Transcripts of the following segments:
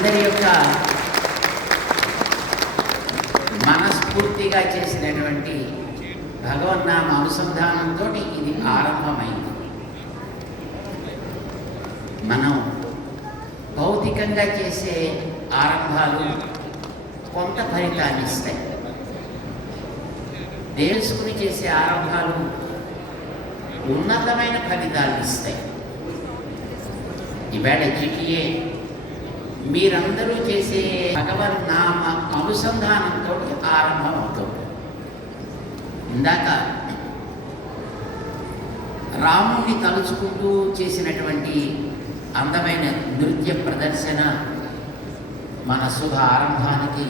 అందరి యొక్క మనస్ఫూర్తిగా చేసినటువంటి భగవన్నామ అనుసంధానంతో ఇది ఆరంభమైంది. మనం భౌతికంగా చేసే ఆరంభాలు కొంత ఫలితాన్ని ఇస్తాయి. తెలుసుకుని చేసే ఆరంభాలు ఉన్నతమైన ఫలితాలు ఇస్తాయి. ఈవేళ జిటిఏ మీరందరూ చేసే భగవన్ నామ అనుసంధానంతో ఆరంభం అవుతుంది ఇందాక రాముణ్ణి తలుచుకుంటూ చేసినటువంటి అందమైన నృత్య ప్రదర్శన మన శుభ ఆరంభానికి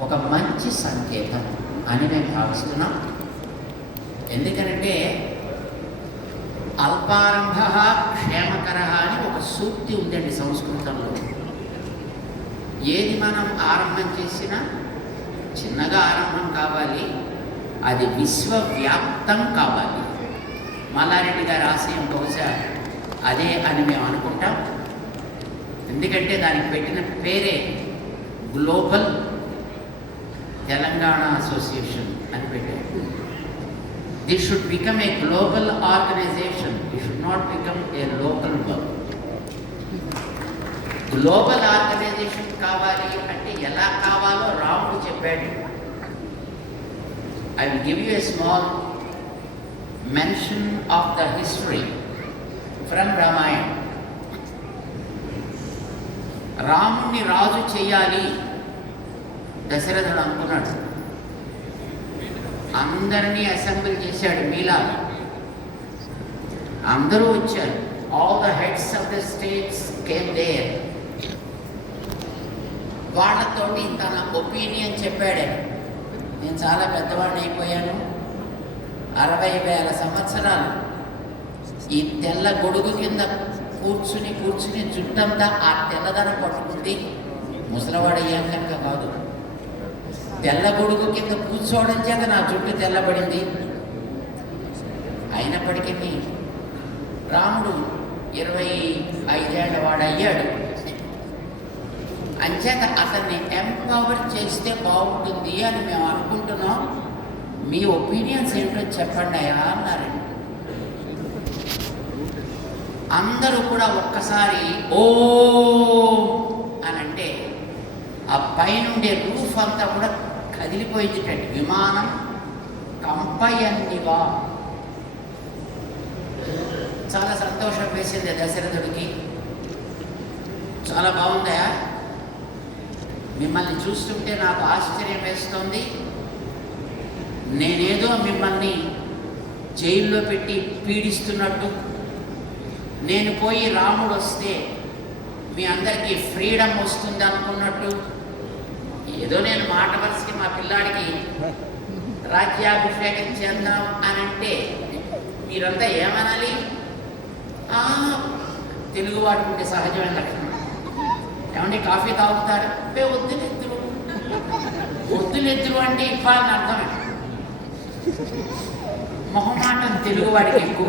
ఒక మంచి సంకేతం అని నేను భావిస్తున్నాం. ఎందుకనంటే అల్పారంభ క్షేమకర అని ఒక సూక్తి ఉందండి సంస్కృతంలో. ఏది మనం ఆరంభం చేసినా చిన్నగా ఆరంభం కావాలి అది విశ్వవ్యాప్తం కావాలి. మల్లారెడ్డి గారు ఆశయం బహుశా అదే అని మేము అనుకుంటాం. ఎందుకంటే దానికి పెట్టిన పేరే గ్లోబల్ తెలంగాణ అసోసియేషన్ అని పెట్టారు. This should become a global organization it should not become a local work global organization కావాలి అంటే ఎలా కావాలో రాముడు చెప్పాడు. I will give you a small mention of the history from Ramayana రాముణ్ణి రాజు చేయాలి దశరథుడు అనుకున్నాడు. అందరినీ అసెంబ్లీ చేశాడు మీలా. అందరూ వచ్చారు. All the heads of the states came there వాళ్ళతోటి తన ఒపీనియన్ చెప్పాడే. నేను చాలా పెద్దవాడిని అయిపోయాను. అరవై వేల సంవత్సరాలు. ఈ తెల్ల గొడుగు కింద కూర్చుని కూర్చుని జుట్టంతా ఆ తెల్లదనం పట్టుకుంది ముసలవాడు అయ్యాం కనుక కాదు. తెల్ల గొడుగు కింద కూర్చోవడం చేత నా జుట్టు తెల్లబడింది. అయినప్పటికీ రాముడు ఇరవై ఐదేళ్ళ వాడయ్యాడు. అంచేత అతన్ని ఎంపవర్ చేస్తే బాగుంటుంది అని మేము అనుకుంటున్నాం. మీ ఒపీనియన్స్ ఏంటో చెప్పండి అయ్యా అన్నారండి అందరూ కూడా ఒక్కసారి ఓ అని అంటే ఆ పైనుండే రూఫ్ అంతా కూడా కదిలిపోయింది విమానం కంపయన్నివా చాలా సంతోషం వేసింది దశరథుడికి. చాలా బాగుందా మిమ్మల్ని చూస్తుంటే నాకు ఆశ్చర్యం వేస్తోంది. నేనేదో మిమ్మల్ని జైల్లో పెట్టి పీడిస్తున్నట్టు. నేను పోయి రాముడు వస్తే మీ అందరికీ ఫ్రీడమ్ వస్తుంది అనుకున్నట్టు. ఏదో నేను మాట వరుసకి మా పిల్లాడికి రాజ్యాభిషేకం చేద్దాం అని అంటే మీరంతా ఏమనాలి? తెలుగువాడు ఉండే సహజమైన లక్షణం. ఏమంటే కాఫీ తాగుతారు? "ఏ, వద్దులెత్తురు వద్దులెత్తురు అంటే ఇవ్వాలని అర్థమే మొహమాటం తెలుగువాడికి ఎక్కువ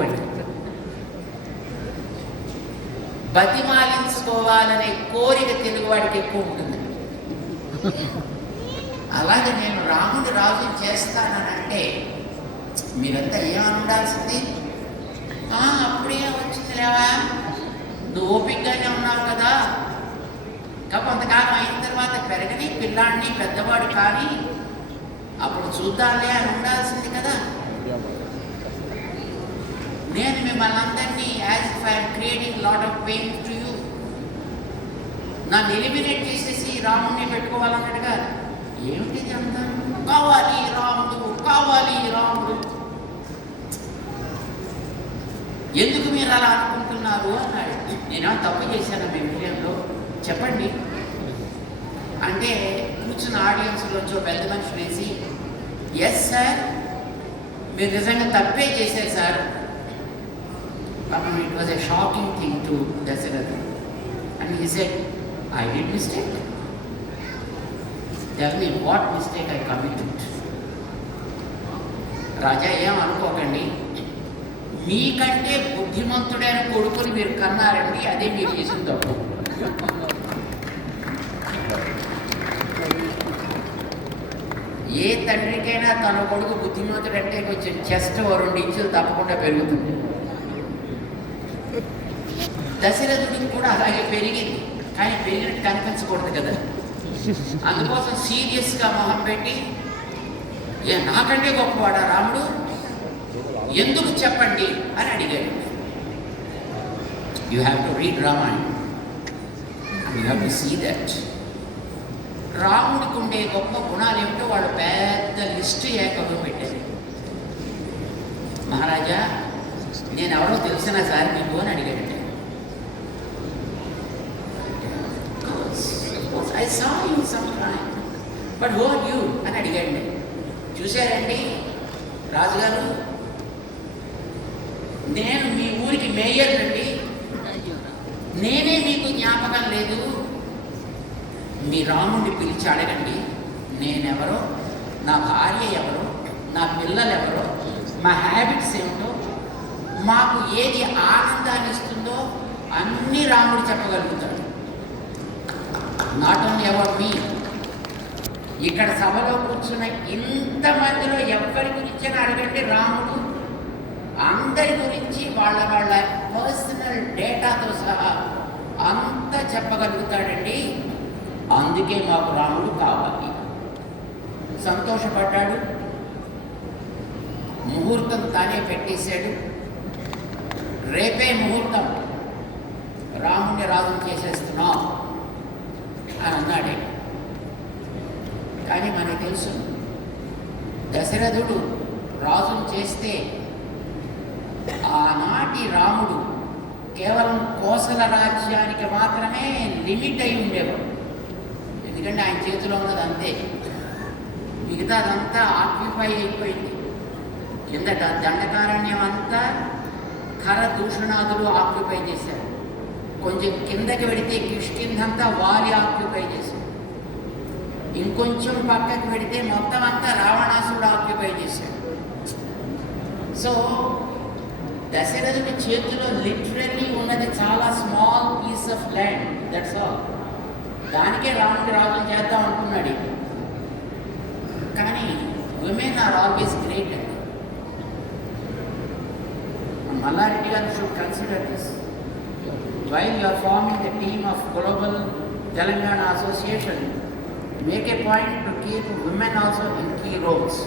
బతిమాలించుకోవాలనే కోరిక తెలుగువాడికి ఎక్కువ ఉంటుంది. అలాగే నేను రాముడి రాజు చేస్తానంటే మీరంతా ఏమని ఉండాల్సింది? "ఆ, అప్పుడే వచ్చింది లేవా నువ్వు ఓపికగానే ఉన్నావు కదా? ఇంకా కొంతకాలం అయిన తర్వాత పెరగని పిల్లాడిని పెద్దవాడు కానీ అప్పుడు చూద్దాంలే అని ఉండాల్సింది కదా. నేను మిమ్మల్ని అందరినీ as if I'm creating lot of pain to you నన్ను ఎలిమినేట్ చేసేసి రాముడిని పెట్టుకోవాలన్నట్టుగా. ఏమిటిది అంతా? కావాలి రాముడు కావాలి రాముడు. ఎందుకు మీరు అలా అనుకుంటున్నారు? అన్నాడు. నేనేమో తప్పు చేశాను మీ విషయంలో చెప్పండి. అంటే కూర్చున్న ఆడియన్స్లోంచి ఒక పెద్ద మనిషి వేసి ఎస్ సార్ మీరు నిజంగా తప్పే చేశారు సార్ పాపం it was a shocking thing to Dashrath and he said I did mistake tell me what mistake I committed రాజా ఏం అనుకోకండి. మీకంటే బుద్ధిమంతుడైన కొడుకుని మీరు కన్నారండి అదే మీరు చేసిన తప్పు. ఏ తండ్రికైనా తన కొడుకు బుద్ధిమంతుడంటే కొంచెం చెస్ట్ రెండు ఇంచులు తప్పకుండా పెరుగుతుంది. దశరథుడికి కూడా అలాగే పెరిగింది. కానీ పెరిగినట్టు కనిపించకూడదు కదా. అందుకోసం సీరియస్గా మొహం పెట్టి ఏ నాకంటే గొప్పవాడా రాముడు? ఎందుకు చెప్పండి? అని అడిగాడు. You have to read Ramayanam you have to see that రాముడికి ఉండే గొప్ప గుణాలు ఏమిటో వాళ్ళు పెద్ద లిస్ట్ ఏకంగా పెట్టారు. మహారాజా నేను ఎవరో తెలిసిన సార్ మీకు అని అడిగాడు I saw you some time but who you అని అడిగాడు చూశారండి? రాజుగారు? నేను మీ ఊరికి మేయర్ అండి. నేనే మీకు జ్ఞాపకం లేదు. మీ రాముడిని పిలిచి అడగండి నేనెవరో నా భార్య ఎవరో నా పిల్లలు ఎవరో మా హ్యాబిట్స్ ఏమిటో మాకు ఏది ఆనందాన్ని ఇస్తుందో అన్ని రాముడు చెప్పగలుగుతాడు. Not only ever me. ఇక్కడ సభలో కూర్చున్న ఇంతమందిలో ఎవరి గురించి అడగండి రాముడు. అందరి గురించి వాళ్ళ వాళ్ళ పర్సనల్ డేటాతో సహా అంత చెప్పగలుగుతాడండి. అందుకే మాకు రాముడు కావాలి. సంతోషపడ్డాడు. ముహూర్తం తానే పెట్టేశాడు. రేపే ముహూర్తం. రాముడిని రాజు చేసేస్తున్నాం అని అన్నాడే. కానీ మనకు తెలుసు దశరథుడు రాజును చేస్తే ఆనాటి రాముడు కేవలం కోసల రాజ్యానికి మాత్రమే లిమిట్ అయి ఉండేవాడు. ఎందుకంటే ఆయన చేతిలో ఉన్నది అంతే. మిగతాదంతా ఆక్యుపై అయిపోయింది. కిందట దండకారణ్యం అంతా ఖర దూషణాదులు ఆక్యుపై చేశారు. కొంచెం కిందకి పెడితే కిష్కిందంతా వారి ఆక్యుపై చేశారు. ఇంకొంచెం పక్కకి పెడితే మొత్తం అంతా రావణాసుడు ఆక్యుపై చేశాడు. సో దశరథుడి చేతిలో లిటరల్లీ ఉన్నది చాలా small piece of land that's all దానికే రాముడి రాజుని చేద్దాం అనుకున్నాడు ఈయన. కానీ విమెన్ ఆర్ ఆల్వేస్ గ్రేట్ అండి మల్లారెడ్డి గారు should consider this while you are forming the team of global Telangana association make a point to keep women also in key roles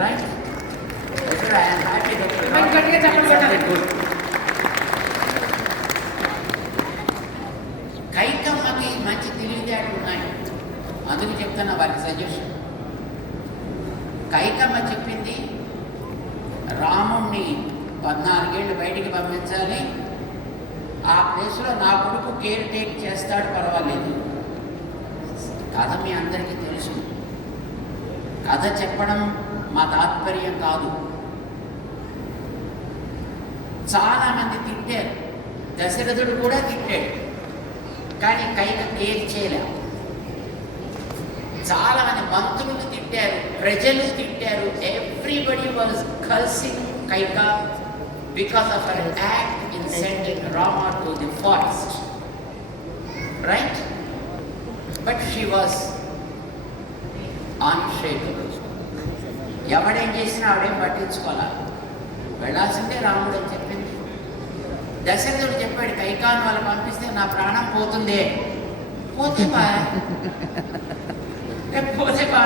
right I am happy that you మరి గట్టిగా చెప్పండి, Something కొట్టాలి. good. కైకమ్మకి మంచి తెలివితేటలు ఉన్నాయి అందుకు చెప్తున్న వారికి సజెషన్. కైకమ్మ చెప్పింది రాముణ్ణి పద్నాలుగేళ్ళు బయటికి పంపించాలి. ఆ ప్లేస్లో నా కొడుకు కేర్ టేక్ చేస్తాడు పర్వాలేదు. కథ మీ అందరికీ తెలుసు. కథ చెప్పడం మా తాత్పర్యం కాదు. చాలా మంది తిట్టారు. దశరథుడు కూడా తిట్టాడు. కానీ కైక కేర్ చేయలేము చాలా మంది మంత్రులు తిట్టారు ప్రజలు తిట్టారు. Everybody was cursing Kaika because of her act in sending Rama to the forest right but she was unshakable ఎవడేం చేసినా ఆవిడేం పట్టించుకోవాలా? వెళ్ళాల్సిందే రాముడు అని చెప్పింది. దశరథుడు చెప్పాడు కైకాను వాళ్ళు పంపిస్తే నా ప్రాణం పోతుందే. పోతే బా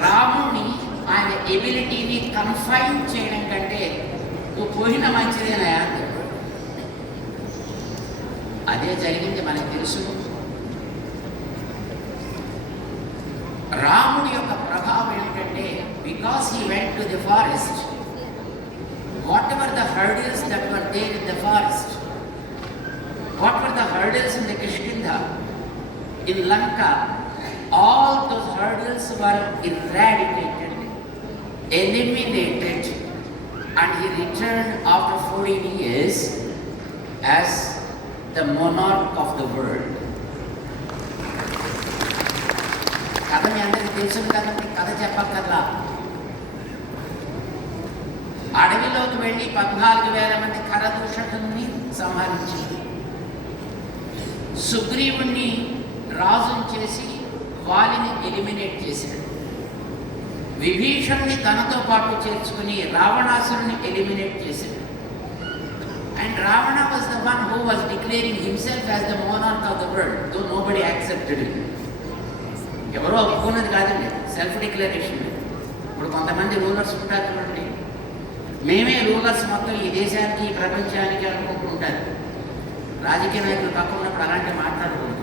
రాముణ్ణి ఆయన ఎబిలిటీని కన్ఫైన్ చేయడం కంటే నువ్వు పోయిన మంచిదేనా అదే జరిగింది మనకు తెలుసు. రాముడి యొక్క ప్రభావం ఏంటంటే because he went to the forest whatever the hurdles that were there in the forest what were the hurdles in the Kishkindha in Lanka. All those hurdles were eradicated eliminated. And he returned after 14 years as the monarch of the world. కథ మీ అందరికీ తెలుసు కదండి. కథ చెప్పక్కర్లా అడవిలోకి వెళ్ళి పద్నాలుగు వేల మంది కరదూషకుల్ని సంహరించి సుగ్రీవుణ్ణి రాజుని చేసి వాలిని ఎలిమినేట్ చేశాడు. విభీషణ్ణి తనతో పాటు చేర్చుకుని రావణాసురుని ఎలిమినేట్ చేశాడు. And Ravana was the one who was declaring himself as the monarch of the world though nobody accepted ఎవరో ఒప్పుకున్నది కాదండి సెల్ఫ్ డిక్లరేషన్ ఇప్పుడు కొంతమంది రూలర్స్ ఉంటారు చూడండి. మేమే రూలర్స్ మొత్తం ఈ దేశానికి ప్రపంచానికి అనుకుంటుంటారు రాజకీయ నాయకులు తక్కువ ఉన్నప్పుడు అలాంటి మాట్లాడుకుంటారు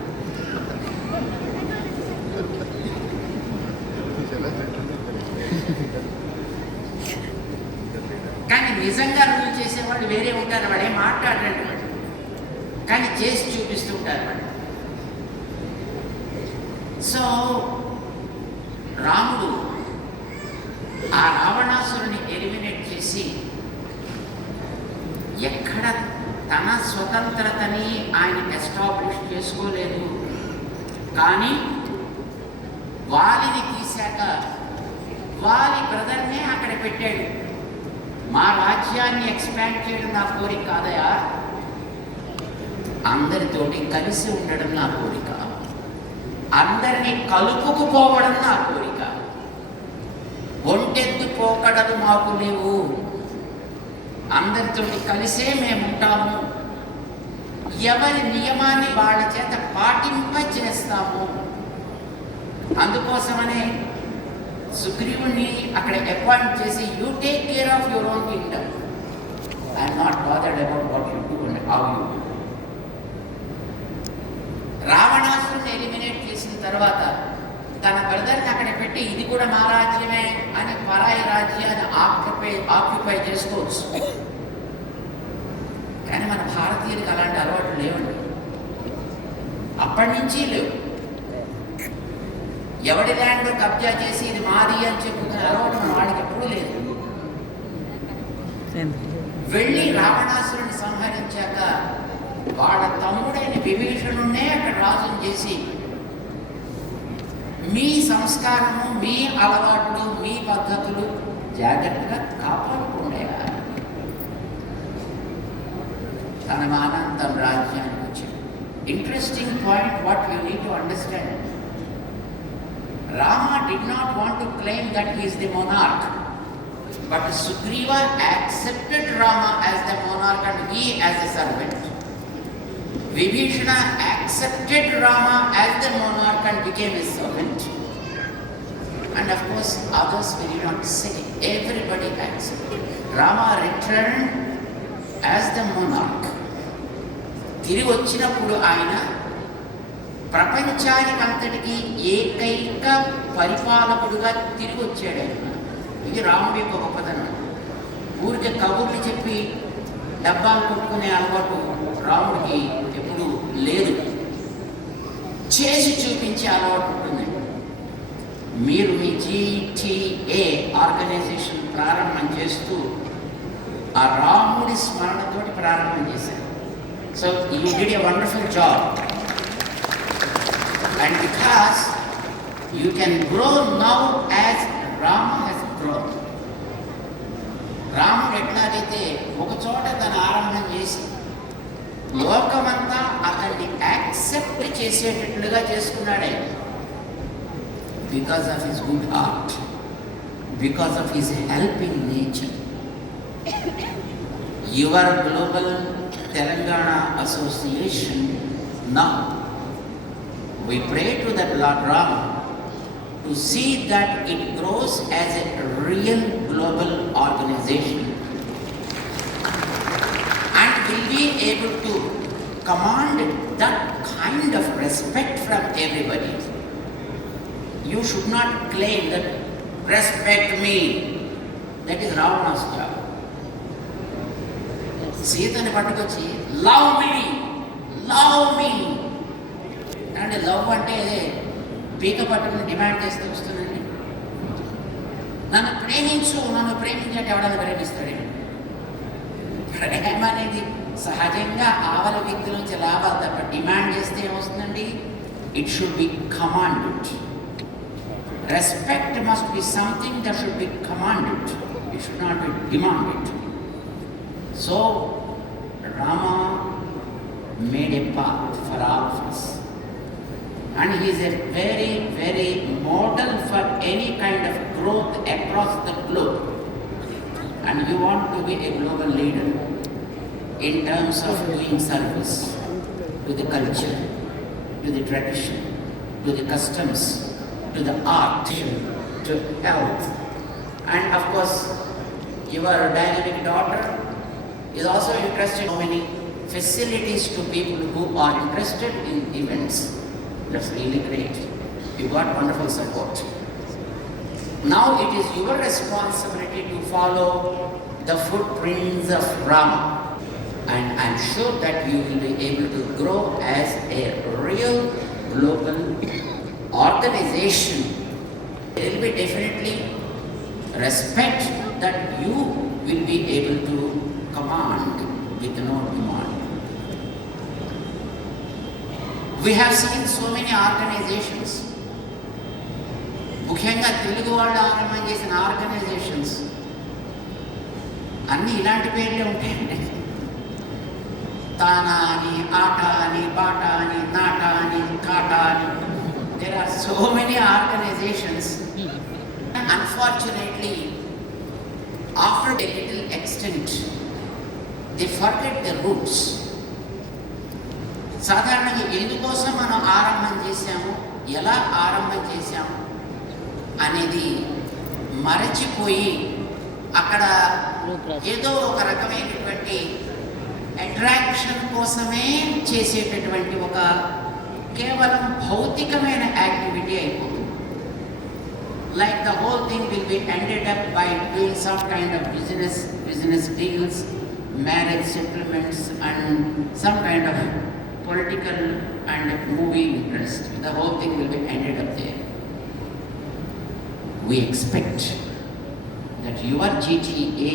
కానీ నిజంగా రూల్ చేసేవాళ్ళు వేరే ఉంటారు వాడు ఏం మాట్లాడరండి వాడు. కానీ చేసి చూపిస్తూ ఉంటారు వాడు. సో రాముడు ఆ రావణాసురుని ఎలిమినేట్ చేసి ఎక్కడ తన స్వతంత్రతని ఆయన ఎస్టాబ్లిష్ చేసుకోలేదు. కానీ వాలిని తీశాక వాలి బ్రదర్నే అక్కడ పెట్టాడు. మా రాజ్యాన్ని ఎక్స్పాండ్ చేయడం నా కోరిక కాదయా? అందరితోటి కలిసి ఉండడం నా కోరిక. అందరినీ కలుపుకుపోవడం నా కోరిక. ఒంటెద్దు పోకడలు మాకు లేవు. అందరితోటి కలిసే మేము ఉంటాము. ఎవరి నియమాన్ని వాళ్ళ చేత పాటింప చేస్తాము అందుకోసమనే సుగ్రీవుణ్ణి అక్కడ అపాయింట్ చేసి you take care of your own kingdom I'm not bothered about what you do and how you రావణాసురుని ఎలిమినేట్ చేసిన తర్వాత తన బ్రదర్ని అక్కడ పెట్టి ఇది కూడా మా రాజ్యమే అని పరాయి రాజ్యాన్ని ఆక్యుపై ఆక్యుపై చేసుకోవచ్చు కానీ మన భారతీయులకు అలాంటి అలవాట్లు లేవండి. అప్పటి నుంచి లేవు. ఎవడి ల్యాండ్ కబ్జా చేసి ఇది మాది అని చెప్పుకునే అలవాటు మన వాడికి ఎప్పుడూ లేదు. వెళ్ళి రావణాసురుని సంహరించాక వాళ్ళ తమ్ముడైన విభీషణున్నే అక్కడ రాజుని చేసి మీ సంస్కారము మీ అలవాట్లు మీ పద్ధతులు జాగ్రత్తగా కాపాడుకుండేవా తన మానంతం రాజ్యానికి వచ్చాడు. Interesting point what you need to understand Rama did not want to claim that he is the monarch. But Sugriva accepted Rama as the monarch and he as a servant. Vibhishana accepted Rama as the monarch and became his servant. And of course, others will not say. Everybody accepted. Rama returned as the monarch. తిరిగి వచ్చినప్పుడు ఆయన ప్రపంచానికంతటికి ఏకైక పరిపాలకుడుగా తిరిగి వచ్చాడు ఆయన. ఇది రాముడి యొక్క గొప్పతనం. ఊరికి కబుర్లు చెప్పి డబ్బాలు కొట్టుకునే అలవాటు రాముడికి ఎప్పుడు లేదు. చేసి చూపించే అలవాటు ఉంటుంది. మీరు మీ జీటీఏ ఆర్గనైజేషన్ ప్రారంభం చేస్తూ ఆ రాముడి స్మరణతోటి ప్రారంభం చేశారు. So you did a wonderful job And because you can grow now as Rama has grown. రాముడు ఎట్లాగైతే ఒక చోట తన ఆరంభం చేసి లోకమంతా అతన్ని యాక్సెప్ట్ చేసేటట్లుగా చేసుకున్నాడే because of his good heart because of his helping nature your global Telangana association నా We pray to that Lord Rama to see that it grows as a real global organization and will be able to command that kind of respect from everybody. You should not claim that respect me. That is Ravana's job. సీతని పట్టుకొచ్చి love మీ love మీ అంటే love అంటే పీక పట్టుకుని demand చేస్తే వస్తుందండి. నన్ను ప్రేమించు నన్ను ప్రేమించంటే ఎవడన్నా ప్రేమిస్తాడు? ప్రేమ అనేది సహజంగా ఆవల వ్యక్తి నుంచి లాభాలు తప్ప డిమాండ్ చేస్తే ఏమొస్తుందండి? It should be commanded respect must be something that should be commanded it should not be demanded so Rama made a path for all of And he is a very, very model for any kind of growth across the globe. And you want to be a global leader in terms of doing service to the culture, to the tradition, to the customs, to the art, to health. And of course, your dynamic daughter is also interested in many facilities to people who are interested in events. That's really great. You got wonderful support. Now it is your responsibility to follow the footprints of Rama. And I'm sure that you will be able to grow as a real global organization. There will be definitely respect that you will be able to command with no demand. We have seen so many organizations. ముఖ్యంగా తెలుగు వాళ్ళు ఆరంభం చేసిన organisations. అన్నీ ఇలాంటి పేర్లే ఉంటాయండి. తానా అని ఆట అని బాట అని నాట అని కాట అని there are so many organizations unfortunately after a little extent the forget the roots సాధారణంగా ఎందుకోసం మనం ఆరంభం చేశాము? ఎలా ఆరంభం చేశాము? అనేది మరచిపోయి అక్కడ ఏదో ఒక రకమైనటువంటి అట్రాక్షన్ కోసమే చేసేటటువంటి ఒక కేవలం భౌతికమైన యాక్టివిటీ అయిపోతుంది. Like the whole thing will be ended up by doing some kind of business business deals marriage settlements and some kind of Political and movie interest the whole thing will be ended up there we expect that your GTA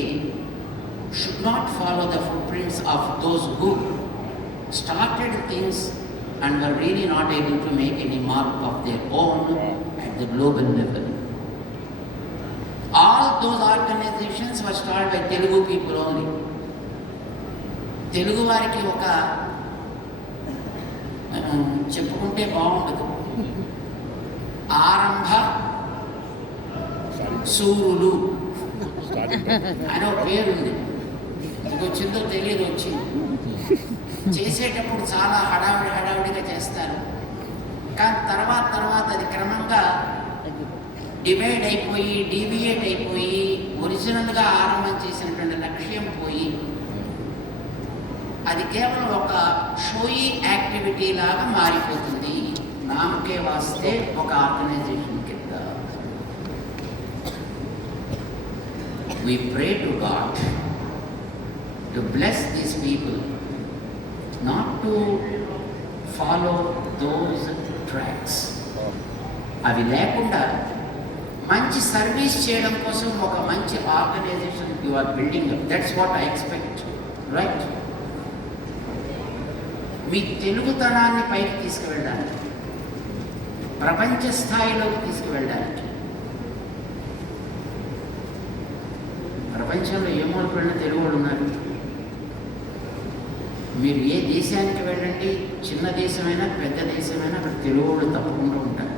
should not follow the footprints of those who started things and were really not able to make any mark of their own at the global level. All those organizations were started by Telugu people only. Telugu వారికి ఒక ఆ, చెప్పుకుంటే బాగుండదు. ఆరంభ సూరులు అని ఒక పేరు ఉంది వచ్చిందో తెలియదు వచ్చింది. చేసేటప్పుడు చాలా హడావిడి హడావిడిగా చేస్తారు. కానీ తర్వాత తర్వాత అది క్రమంగా డివైడ్ అయిపోయి డీవియేట్ అయిపోయి ఒరిజినల్గా ఆరంభం చేసినటువంటి లక్ష్యం పోయి అది కేవలం ఒక షోయి యాక్టివిటీ లాగా మారిపోతుంది. నామకే వాస్తే ఒక ఆర్గనైజేషన్ కింద. We pray to god to bless these people not to follow those tracks అవి లేకుండా మంచి సర్వీస్ చేయడం కోసం ఒక మంచి organization you are building that's what I expect right మీ తెలుగుతనాన్ని పైకి తీసుకువెళ్ళడానికి ప్రపంచ స్థాయిలోకి తీసుకువెళ్ళడానికి ప్రపంచంలో ఏ మూలకు వెళ్ళిన తెలుగు వాళ్ళు ఉన్నారు. మీరు ఏ దేశానికి వెళ్ళండి చిన్న దేశమైనా పెద్ద దేశమైనా అక్కడ తెలుగు వాళ్ళు తప్పకుండా ఉంటారు.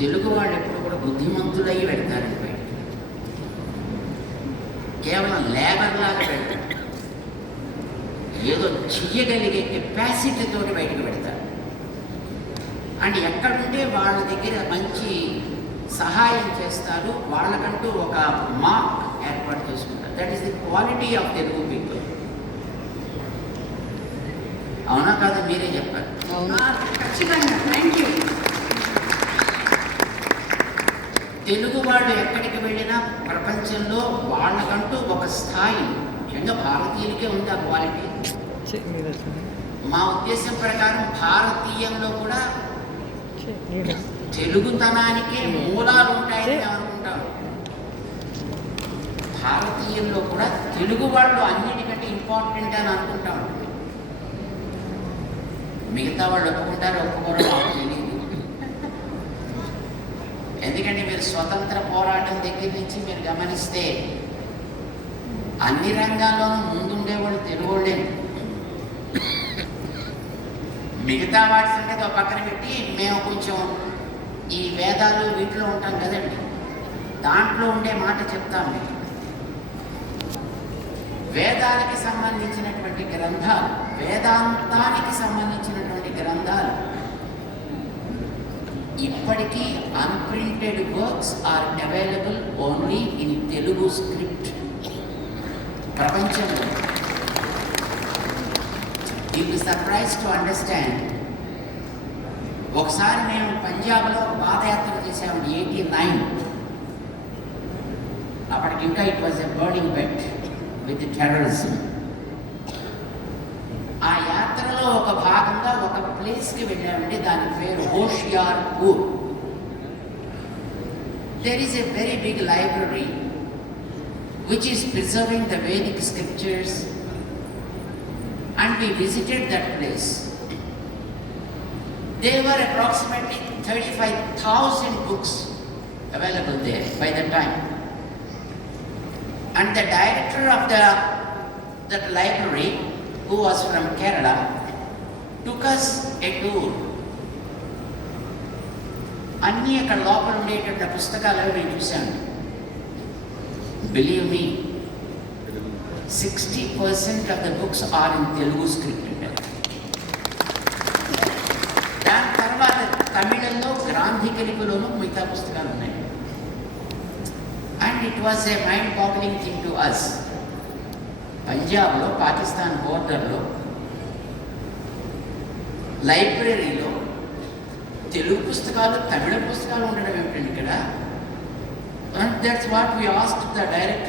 తెలుగు వాళ్ళు ఎప్పుడు కూడా బుద్ధిమంతులై పెడతారండి బయటికి. కేవలం లేబర్ లాగా పెడతారు. ఏదో చెయ్యగలిగే కెపాసిటీతోటి బయటకు పెడతారు. అండ్ ఎక్కడుంటే వాళ్ళ దగ్గర మంచి సహాయం చేస్తారు వాళ్ళకంటూ ఒక మార్క్ ఏర్పాటు చేసుకుంటారు. That is the quality of Telugu people అవునా కాదు మీరే చెప్పారు? అవును. ఆ, ఖచ్చితంగా. థ్యాంక్ యూ తెలుగు వాళ్ళు ఎక్కడికి వెళ్ళినా ప్రపంచంలో వాళ్ళకంటూ ఒక స్థాయి ముఖ్యంగా భారతీయులకే ఉంది ఆ క్వాలిటీ మా ఉద్దేశం ప్రకారం భారతీయంలో కూడా తెలుగుతనానికే మూలాలు ఉంటాయని మేము అనుకుంటాం భారతీయంలో కూడా తెలుగు వాళ్ళు అన్నిటికంటే ఇంపార్టెంట్ అని అనుకుంటాం మిగతా వాళ్ళు ఒప్పుకుంటారో ఒప్పుకోరో మాకు తెలియదు ఎందుకంటే మీరు స్వతంత్ర పోరాటం దగ్గర నుంచి మీరు గమనిస్తే అన్ని రంగాల్లోనూ ముందుండేవాళ్ళు తెలుగు వాళ్ళే మిగతా వాటి సంగతి ఒక పక్కన పెట్టి మేము కొంచెం ఈ వేదాలు వీటిలో ఉంటాం కదండి. దాంట్లో ఉండే మాట చెప్తాం మీకు వేదాలకి సంబంధించినటువంటి గ్రంథాలు వేదాంతానికి సంబంధించినటువంటి గ్రంథాలు ఇప్పటికీ unprinted works are available only in Telugu script ప్రపంచంలో. You be surprise to understand ఒకసారి మేము పంజాబ్లో పాదయాత్ర చేసామండి ఎయిటీ నైన్ అప్పటికి ఇంకా it was a burning bed with terrorism ఆ యాత్రలో ఒక భాగంగా ఒక ప్లేస్కి వెళ్ళామండి దాని పేరు Hoshiarpur. There is a very big library which is preserving the Vedic scriptures. and we visited that place. There were approximately 35,000 books available there by the time. And the director of the that library, who was from Kerala, took us a tour. అన్నీ అక్కడ లోపల ఉండేటువంటి పుస్తకాలు నేను చూశాను believe me sixty percent of the books are in Telugu script దాని తర్వాత తమిళంలో గ్రాంధికలిపులోనూ మిగతా పుస్తకాలు ఉన్నాయి and it was a mind boggling thing to us పంజాబ్లో పాకిస్తాన్ బోర్డర్లో లైబ్రరీలో తెలుగు పుస్తకాలు తమిళ పుస్తకాలు ఉండడం ఏమిటండి ఇక్కడ and that's what we asked the director.